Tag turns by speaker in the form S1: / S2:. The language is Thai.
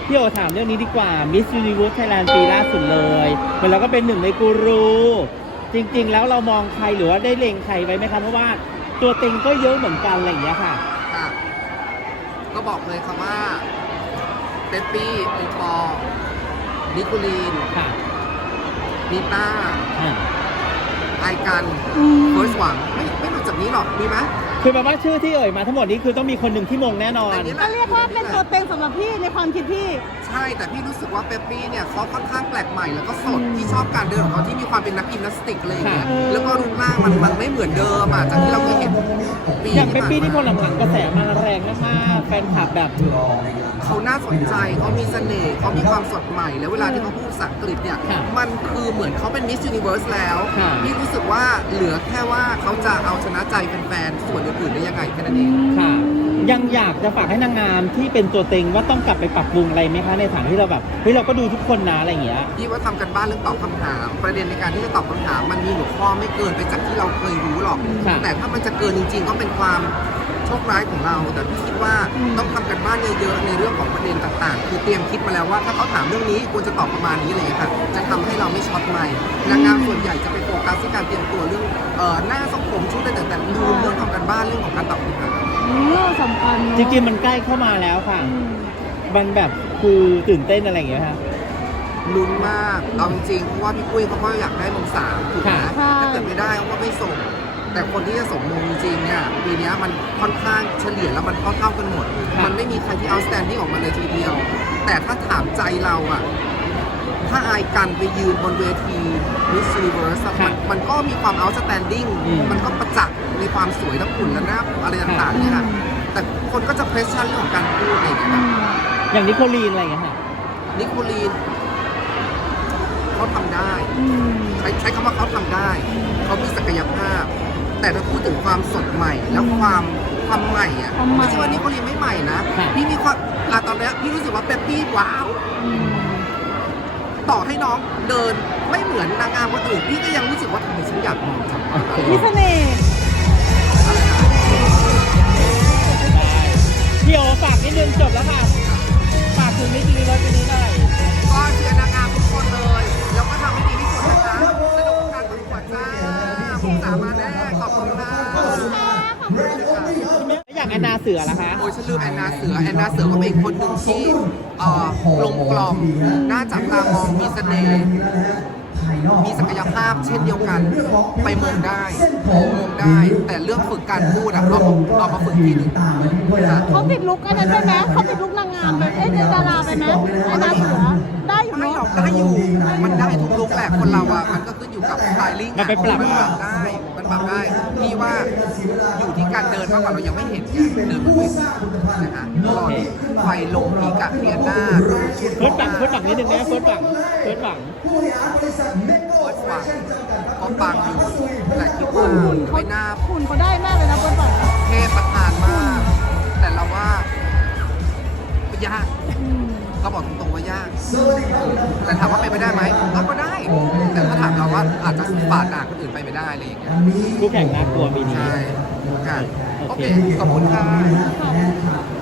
S1: พี่โอถามเรื่องนี้ดีกว่า Miss Universe Thailand ปีล่าสุดเลยเหมือนเราก็เป็นหนึ่งในกูรูจริงๆแล้วเรามองใครหรือว่าได้เล็งใครไว้ไหมคะเพราะว่าตัวเต็งก็เยอะเหมือนกันอะไรอย่างเงี้ยค่ะ
S2: ค่ะก็บอกเลยค่ะว่าเปปปี้โอปอล์นิโคลีน
S1: ค่ะ
S2: นิต้าไอกันเฟิร์สหวังไม่หลุดจากนี้หรอกมีไหม
S1: คือแปลว่าชื่อที่เอ่ยมาทั้งหมดนี้คือต้องมีคนหนึ่งที่มงแน่นอน
S3: ก็เรียกว่าเป็นตัวเต็งสำหรับพี่ในความคิดพี่
S2: ใช่แต่พี่รู้สึกว่าเปปปี้เนี่ยเขาค่อนข้างแปลกใหม่แล้วก็สดที่ชอบการเดินของเขาที่มีความเป็นนักยิมนาสติกเลยเนี่ยแล้วก็รูปร่างมันไม่เหมือนเดิมอ่ะจากที่เราเคยเห็นปี
S1: อย่างเปปปี้ที่คนหลังๆกระแสมาแรงมากๆแฟนคลับแบบ
S2: เขาน่าสนใจเขามีเสน่ห์เขามีความสดใหม่แล้วเวลาที่เขาพูดภาษาอังกฤษเนี่ยมันคือเหมือนเขาเป็นมิสยูนิเวิร์สแล้วพี่รู้สึกว่าเหลือแค่ว่าเขาจะเอาชนะใจแฟนๆส่วนอื่นๆได้ยังไงแค่นั้นเอง
S1: ค่ะยังอยากจะฝากให้นางงามที่เป็นตัวเต็งว่าต้องกลับไปปรับปรุงอะไรไหมคะในฐานที่เราแบบเฮ้ยเราก็ดูทุกคนนะอะไรอย่างเงี้ย
S2: พี่ว่าทำกันบ้านเรื่องตอบคำถามประเด็นในการที่จะตอบคำถามมันมีหัวข้อไม่เกินไปจากที่เราเคยรู้หรอกแต่ถ้ามันจะเกินจริงๆก็เป็นความโชคร้ายของเราแต่พี่คิดว่าต้องทำกันบ้านเยอะๆในเรื่องของประเด็นต่างๆคือเตรียมคิดมาแล้วว่าถ้าเขาถามเรื่องนี้ควรจะตอบประมาณนี้เลยค่ะจะทำให้เราไม่ช็อตใหม่นางงามส่วนใหญ่จะไปโฟกัสที่การเตรียมตัวเรื่องหน้าทรงผมชุดอะไรต่างๆลืมเรื่องทำกันบ้านเรื่องของการตอบคำถาม
S3: สำคัญ
S1: จริงๆมันใกล้เข้ามาแล้วค่ะมันแบบคือตื่นเต้นอะไรอย่างเงี้ยค่ะ
S2: ลุ้นมากเอาจริงๆเพราะว่าพี่ปุ้ยเขาก็อยากได้มง3ถูกไหมถ้าเกิดไม่ได้เขาก็ไม่ส่งแต่คนที่จะสมมงจริงเนี่ยปีนี้มันค่อนข้างเฉลี่ยแล้วมันเท่ากันหมดมันไม่มีใครที่เอาสแตนดิ้งออกมาเลยทีเดียวแต่ถ้าถามใจเราอะถ้าไอกันไปยืนบนเวที Miss Universe มันก็มีความเอาสแตนดิ้งมันก็ประจักษ์ในความสวยทั้งหุ่นและหน้าอะไรต่างๆเนี่ยค่ะแต่คนก็จะเพรสชั่นเรื่องของการพูดอะไรอย่างเงี้ย
S1: อย่างนิโคลีนอะไรอย่างเงี้ยค่ะ
S2: นิโคลีนเขาทำได้ใช้คำว่าเขาทำได้เขามีศักยภาพแต่ถ้าพูดถึงความสดใหม่แล้วความใหม่อ่ะไม่ใช่ว่านิโคลีนไม่ใหม่นะพี่มีความตอนนี้พี่รู้สึกว่าเปปปี้ว้าวต่อให้น้องเดินไม่เหมือนนางงามคนอื่นพี่ก็ยังรู้สึกว่าทำไมฉันอยากมองจัง
S3: มีเสน่ห์
S1: พี่โอฝากนิดนึงจบแล้วค่ะฝากถึงมิสยูนิเวิร์สปีนี้หน่อย
S2: ก็เชียร์นางงามทุกคนเลยแล้วก็ทำให้ดีที่สุดนะคะสนุกกับการประกวดจ้าผู้สามาแน่ขอบคุณค่ะ
S1: อยากแอนนาเสือล่ะคะ
S2: โอ้ยฉันลืมแอนนาเสือก็เป็นคนหนึ่งที่กลมกล่อมน่าจับตามองมีเสน่ห์มีศักยภาพเช่นเดียวกันไปมงได้แต่เรื่องฝึกการพูดเอามาฝึกทีนึง
S3: เขาติดลุกอันนั้นไปไหมเขาติดลุกนางงามไปดาราไปไหมแอนนาเสือได้อยู่
S2: ไม่หรอกได้อยู่มันได้ทุกลุกแหละคนเราอ่ะมันก็ขึ้นอยู่กับสไตลิ่ง
S1: มันไปปรับ
S2: ได้มันปรับได้พี่ว่าอยู่ที่การเดินมากกว่าเรายังไม่เห็นเดินบนเวทีนะคะก็ไฟลงพีกะเรียนหน้า
S1: เฟิร์สฝั่งนิดนึงนะเฟิร์สฝั่ง
S2: ก็ปังอยู่แต่คิดว่าไม่น่า
S3: คุณเขาได้มากเลยนะเฟิร์สฝั่ง
S2: เทพประธานมากแต่เราว่ายากก็บอกตรงๆว่ายากแต่ถามว่าเป็นไปได้ไหมก็ได้แต่ถ้าถามเราว่าอาจจะปาดหน้าคนอื่นไปไม่ได้อะไรอย่างเงี้ย
S1: คู่แข่งน่ากลัวปีนี้
S2: ใช่โอเคขอบคุณค่ะ